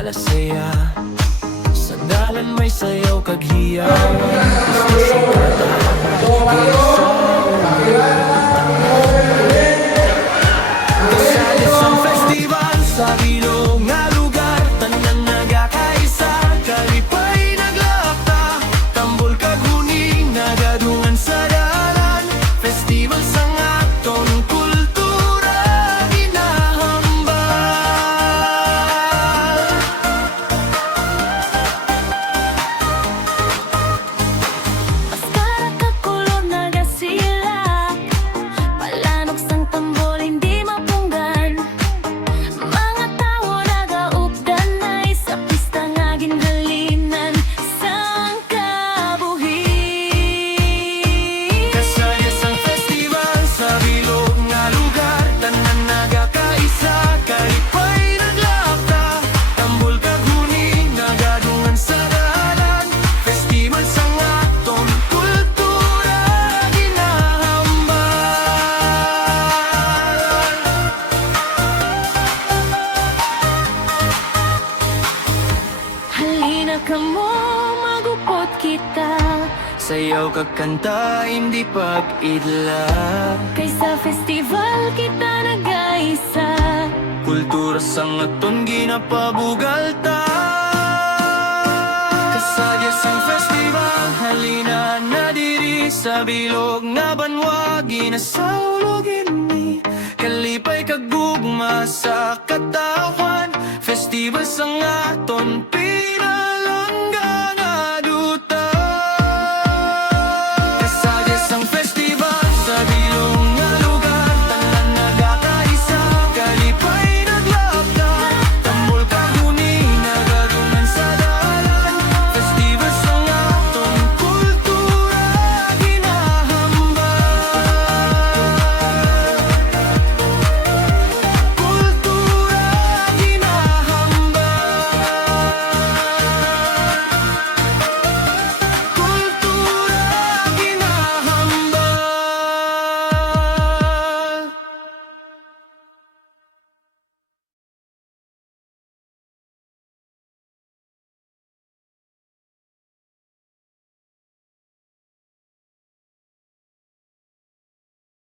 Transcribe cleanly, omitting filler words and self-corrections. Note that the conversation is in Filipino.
alasaya. Sa dalan may sayaw kaghiya. Kasali sa festival sa bilog nga lugar, tanan nagakaisa, kalipay naglakta, tambol kaguning nagadungan sa dalan. Festival sa aton kultura ginahambal. Para kakulor nagasilak, palanok sang tambol hindi mapunggan. Mga tao nagaupdanay sa pista nga ginhalinan sang kabuhi. Kasaya sang festival sa bilog nga lugar, tanan nagakaisa, kalipay naglakta, tambol kaguning nagadungan sa dalan. Festival sa aton kultura ginahambal. Halina ka mo, magupot kita, Sayaw kagkanta, hindi pag-idla. kaysa festival kita nag-aisa. Kultura sa aton ginapabugalta. Kasagya sang festival, halina na diri sa bilog nga banwa, ginasaulogin ni kalipay kagugma sa katawan. Festival sa aton pinalo